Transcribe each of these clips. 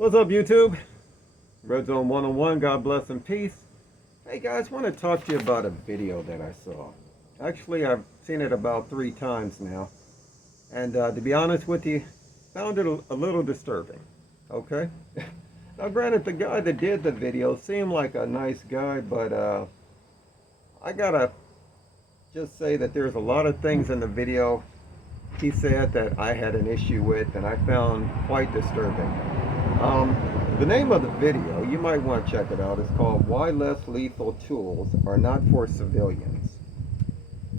What's up, YouTube? Red Zone 101, God bless and peace. Hey guys, want to talk to you about a video that I saw. Actually, I've seen it about 3 times now. And to be honest with you, found it a little disturbing. Okay? Now granted, the guy that did the video seemed like a nice guy, but I gotta just say that there's a lot of things in the video he said that I had an issue with and I found quite disturbing. The name of the video, you might want to check it out, is called Why Less Lethal Tools Are Not for Civilians.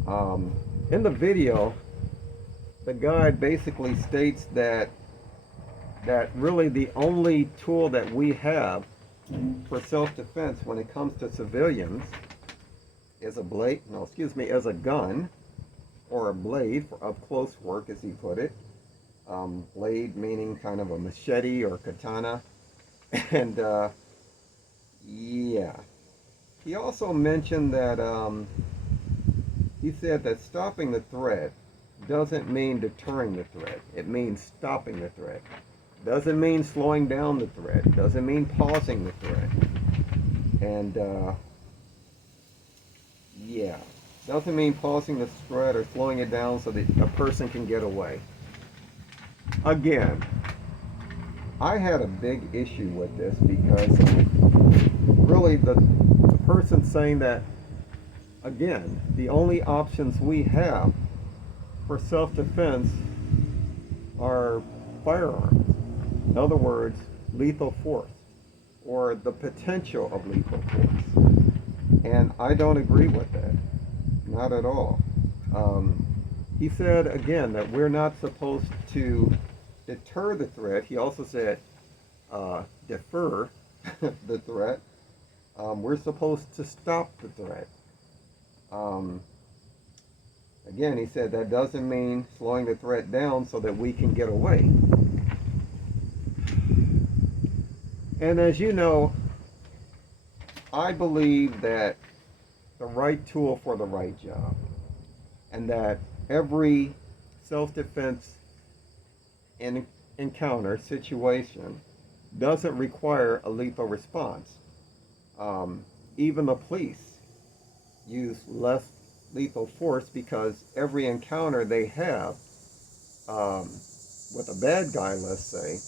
In the video, the guy basically states that really the only tool that we have for self-defense when it comes to civilians is is a gun or a blade for up close work, as he put it. Blade meaning kind of a machete or katana. And yeah, he also mentioned that he said that stopping the threat doesn't mean deterring the threat. It means stopping the threat. Doesn't mean slowing down the threat. Doesn't mean pausing the threat. And yeah, doesn't mean pausing the threat or slowing it down so that a person can get away. Again, I had a big issue with this because really the person saying that, again, the only options we have for self-defense are firearms. In other words, lethal force, or the potential of lethal force. And I don't agree with that. Not at all. He said, again, that we're not supposed to deter the threat. He also said defer the threat. We're supposed to stop the threat. Again, he said that doesn't mean slowing the threat down so that we can get away. And as you know, I believe that the right tool for the right job, and that every self-defense encounter situation doesn't require a lethal response. Even the police use less lethal force because every encounter they have with a bad guy, let's say,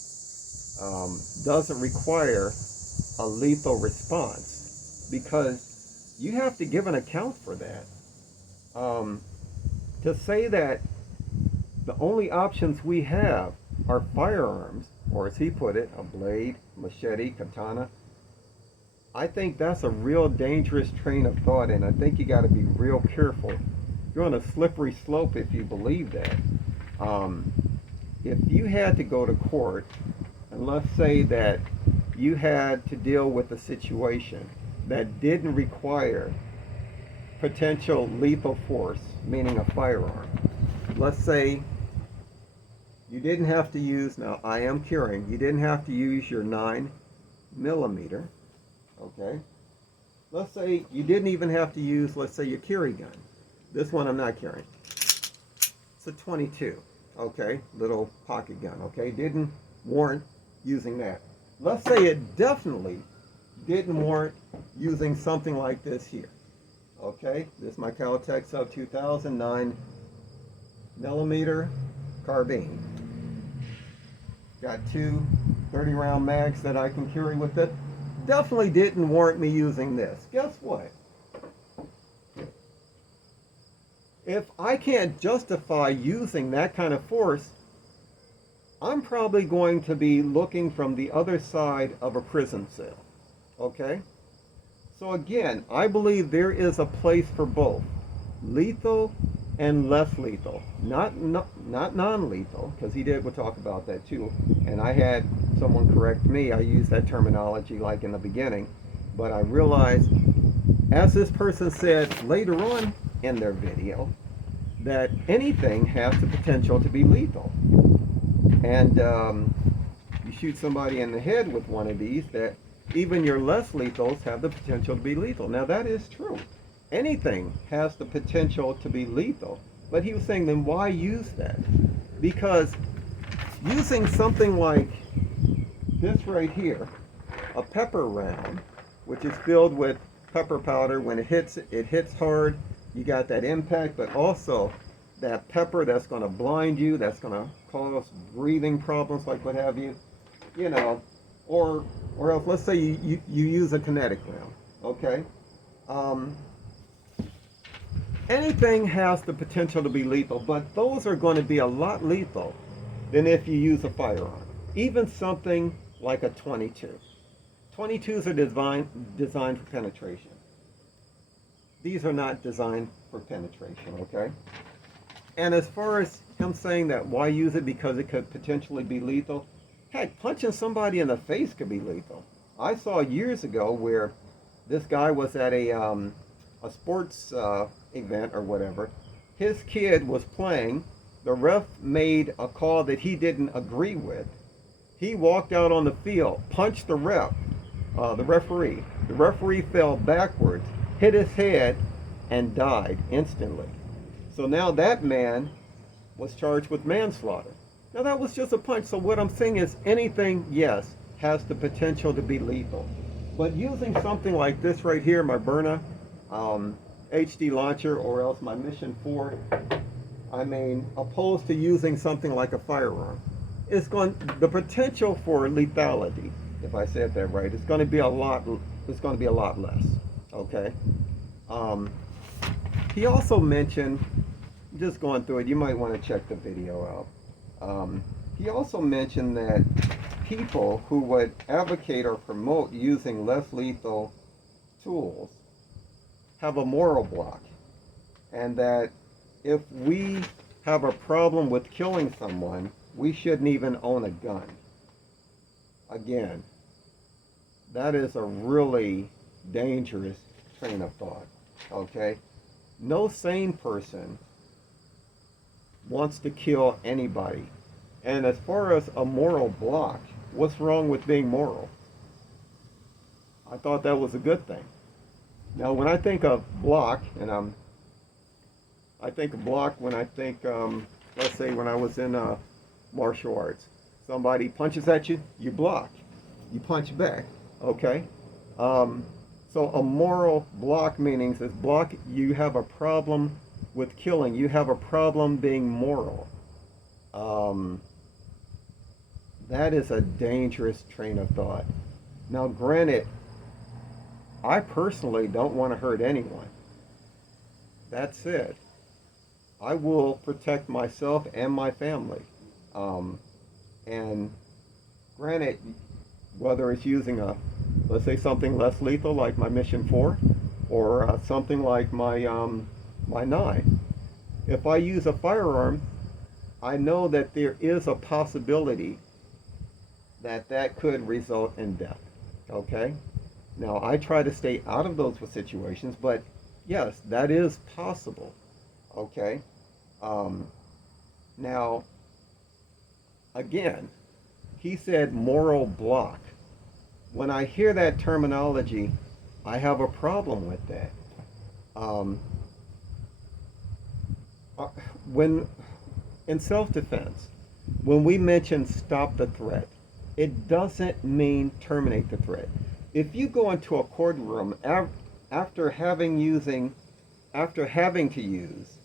doesn't require a lethal response, because you have to give an account for that. To say that the only options we have are firearms, or as he put it, a blade, machete, katana, I think that's a real dangerous train of thought, and I think you got to be real careful. You're on a slippery slope if you believe that. If you had to go to court, and let's say that you had to deal with a situation that didn't require potential lethal force, meaning a firearm. Let's say you didn't have to use, now I am carrying, you didn't have to use your 9mm, okay? Let's say you didn't even have to use, let's say, your carry gun. This one I'm not carrying. It's a 22, okay? Little pocket gun, okay? Didn't warrant using that. Let's say it definitely didn't warrant using something like this here. Okay, this is my Caltech Sub 2000 9mm carbine. Got 2 30-round mags that I can carry with it. Definitely didn't warrant me using this. Guess what? If I can't justify using that kind of force, I'm probably going to be looking from the other side of a prison cell. Okay? So again, I believe there is a place for both lethal and less lethal. Not non-lethal, because we'll talk about that too. And I had someone correct me. I used that terminology like in the beginning. But I realized, as this person said later on in their video, that anything has the potential to be lethal. And you shoot somebody in the head with one of these, that even your less lethals have the potential to be lethal. Now that is true. Anything has the potential to be lethal. But he was saying, then why use that? Because using something like this right here, a pepper round, which is filled with pepper powder. When it hits hard. You got that impact, but also that pepper that's going to blind you, that's going to cause breathing problems, like what have you, you know, or else let's say you use a kinetic round, okay? Anything has the potential to be lethal, but those are going to be a lot lethal than if you use a firearm. Even something like a 22. 22s are designed for penetration. These are not designed for penetration, okay? And as far as him saying that why use it because it could potentially be lethal, heck, punching somebody in the face could be lethal. I saw years ago where this guy was at a sports event or whatever. His kid was playing. The ref made a call that he didn't agree with. He walked out on the field, punched the referee. The referee fell backwards, hit his head, and died instantly. So now that man was charged with manslaughter. Now that was just a punch. So what I'm saying is anything, yes, has the potential to be lethal. But using something like this right here, my Byrna HD launcher, or else my Mission 4, I mean, opposed to using something like a firearm, the potential for lethality, if I said that right, it's going to be a lot less. Okay. He also mentioned, just going through it, you might want to check the video out. He also mentioned that people who would advocate or promote using less lethal tools have a moral block, and that if we have a problem with killing someone, we shouldn't even own a gun. Again, that is a really dangerous train of thought, okay? No sane person wants to kill anybody. And as far as a moral block, what's wrong with being moral? I thought that was a good thing. Now, when I think of block, and I think of block when I think, let's say when I was in martial arts. Somebody punches at you, you block. You punch back, okay? So a moral block meaning is block, you have a problem with killing. You have a problem being moral. That is a dangerous train of thought. Now, granted, I personally don't want to hurt anyone. That's it. I will protect myself and my family. And granted, whether it's using let's say something less lethal like my Mission 4, or something like my 9. If I use a firearm, I know that there is a possibility that could result in death. Okay? Now, I try to stay out of those situations, but yes, that is possible. Okay? Now, again, he said moral block. When I hear that terminology, I have a problem with that. When in self-defense, when we mention stop the threat, it doesn't mean terminate the threat. If you go into a courtroom after having to use,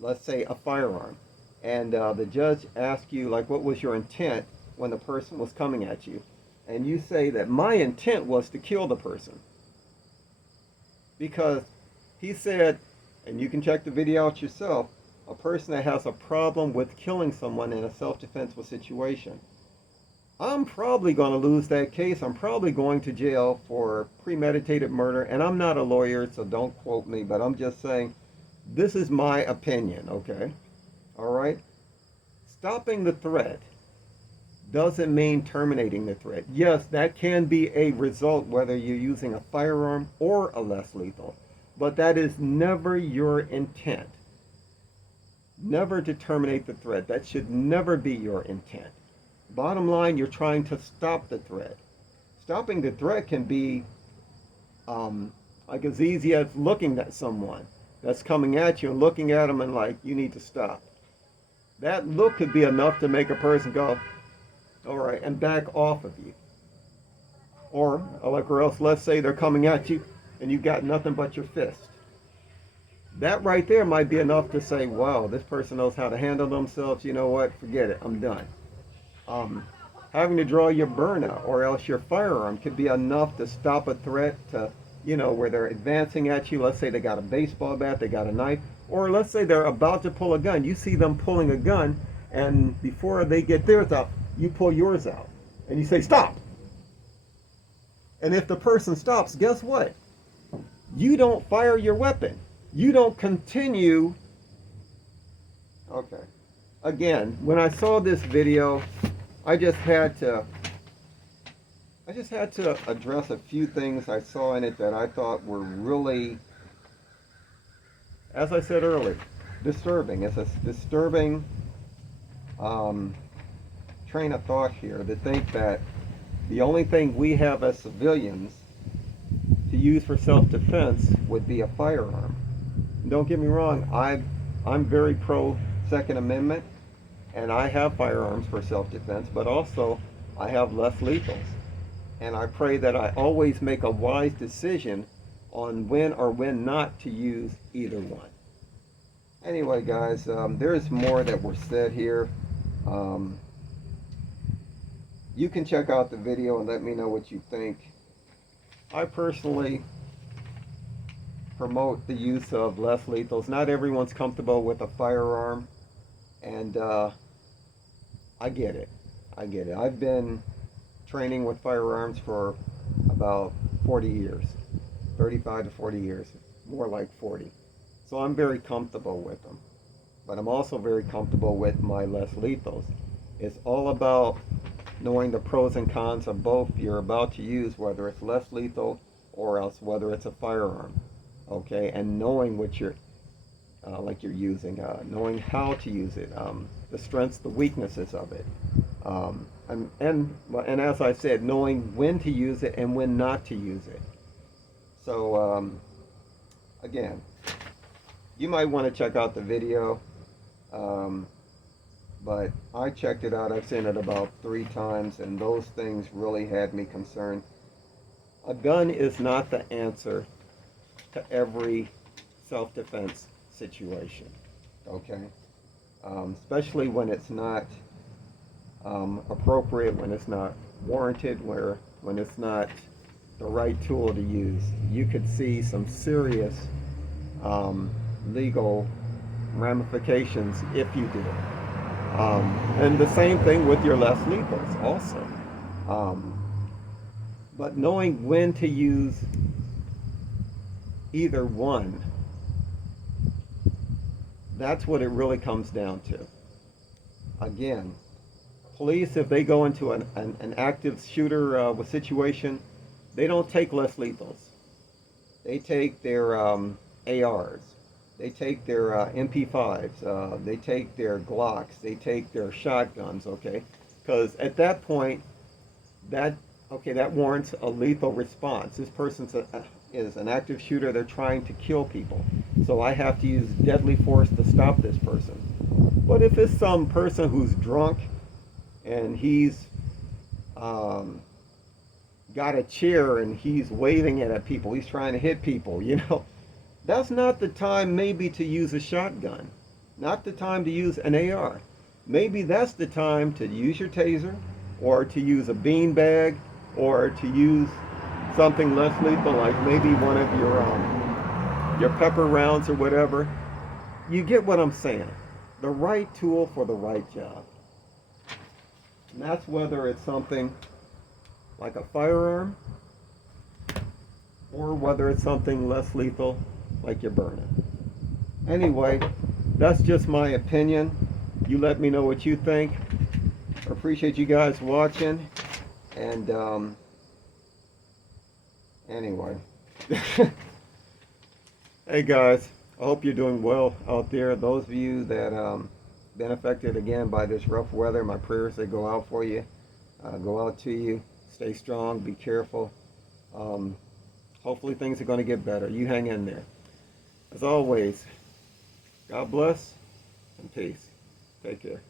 let's say, a firearm, and the judge asks you, like, what was your intent when the person was coming at you? And you say that my intent was to kill the person. Because he said, and you can check the video out yourself, a person that has a problem with killing someone in a self-defense situation, I'm probably going to lose that case. I'm probably going to jail for premeditated murder. And I'm not a lawyer, so don't quote me, but I'm just saying this is my opinion, okay? All right? Stopping the threat doesn't mean terminating the threat. Yes, that can be a result whether you're using a firearm or a less lethal, but that is never your intent. Never to terminate the threat. That should never be your intent. Bottom line, you're trying to stop the threat. Stopping the threat can be like as easy as looking at someone that's coming at you and looking at them and like, you need to stop. That look could be enough to make a person go, all right, and back off of you. or else, let's say they're coming at you and you got nothing but your fist. That right there might be enough to say, wow, this person knows how to handle themselves. You know what? Forget it. I'm done. Um, Having to draw your burnout or else your firearm could be enough to stop a threat to, where they're advancing at you. Let's say they got a baseball bat, they got a knife, or let's say they're about to pull a gun. You see them pulling a gun, and before they get theirs out, you pull yours out. And you say, stop. And if the person stops, guess what? You don't fire your weapon. You don't continue. Okay. Again, when I saw this video, I just had to address a few things I saw in it that I thought were really, as I said earlier, disturbing. It's a disturbing train of thought here to think that the only thing we have as civilians to use for self-defense would be a firearm. Don't get me wrong, I'm very pro Second Amendment, and I have firearms for self-defense, but also I have less lethals. And I pray that I always make a wise decision on when or when not to use either one. Anyway, guys, there's more that were said here. You can check out the video and let me know what you think. I personally promote the use of less lethals. Not everyone's comfortable with a firearm, and I get it. I get it. I've been training with firearms for about 40 years, 35 to 40 years, more like 40. So I'm very comfortable with them, but I'm also very comfortable with my less lethals. It's all about knowing the pros and cons of both you're about to use, whether it's less lethal or else whether it's a firearm, okay? And knowing what you're using, knowing how to use it, the strengths, the weaknesses of it, and as I said, knowing when to use it and when not to use it. So again, you might want to check out the video. But I checked it out. I've seen it about 3 times, and those things really had me concerned. A gun is not the answer to every self-defense situation, okay? Especially when it's not appropriate, when it's not warranted, when it's not the right tool to use. You could see some serious legal ramifications if you do it. And the same thing with your less lethals also. But knowing when to use either one, that's what it really comes down to. Again, police, if they go into an active shooter situation, they don't take less lethals. They take their ARs. They take their MP5s, they take their Glocks, they take their shotguns, okay? Because at that point, that warrants a lethal response. This person is an active shooter, they're trying to kill people. So I have to use deadly force to stop this person. But if it's some person who's drunk and he's got a chair and he's waving it at people, he's trying to hit people, that's not the time maybe to use a shotgun, not the time to use an AR. Maybe that's the time to use your taser, or to use a beanbag, or to use something less lethal, like maybe one of your pepper rounds or whatever. You get what I'm saying. The right tool for the right job. And that's whether it's something like a firearm, or whether it's something less lethal like you're burning. Anyway, that's just my opinion. You let me know what you think. I appreciate you guys watching. And anyway, hey guys, I hope you're doing well out there. Those of you that been affected again by this rough weather, my prayers, they go out for you, go out to you. Stay strong, be careful. Hopefully things are going to get better. You hang in there. As always, God bless and peace. Take care.